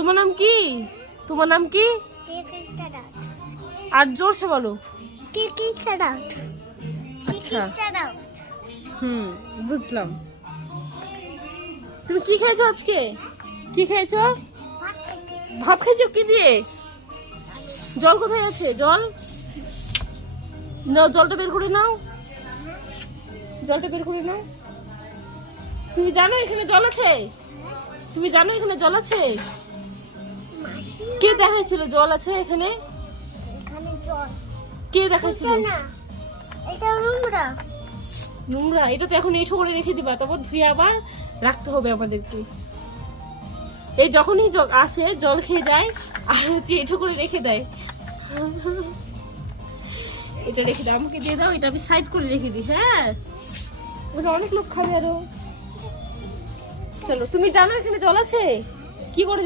তোমার নাম কি? তোমার নাম কি? আর জোরসে বলো। আচ্ছা বুঝলাম। তুমি কি খেয়েছো আজকে? কি খেয়েছো? ভাত খেয়েছো কি দিয়ে? জল কোথায় আছে? জল নাও, জলটা বের করে নাও, জলটা বের করে নাও। তুমি জানো এখানে জল আছে? তুমি জানো এখানে জল আছে? কে দেখাইছিল জল আছে এখানে? কে দেখাইছিল? নোংরা। এটা তো এখন এইঠো করে রেখে দিবা, তারপর ধুয়ে আবার রাখতে হবে আমাদেরকে। এই যখনই আসে জল খেয়ে যায় আর হচ্ছে এঠো করে রেখে দেয়। এটা রেখে দাও, আমাকে দিয়ে দাও, এটা আমি সাইড করে রেখে দিই। হ্যাঁ, ওটা অনেক লোক খাবে আরো। চলো, তুমি জানো এখানে জল আছে? কি করে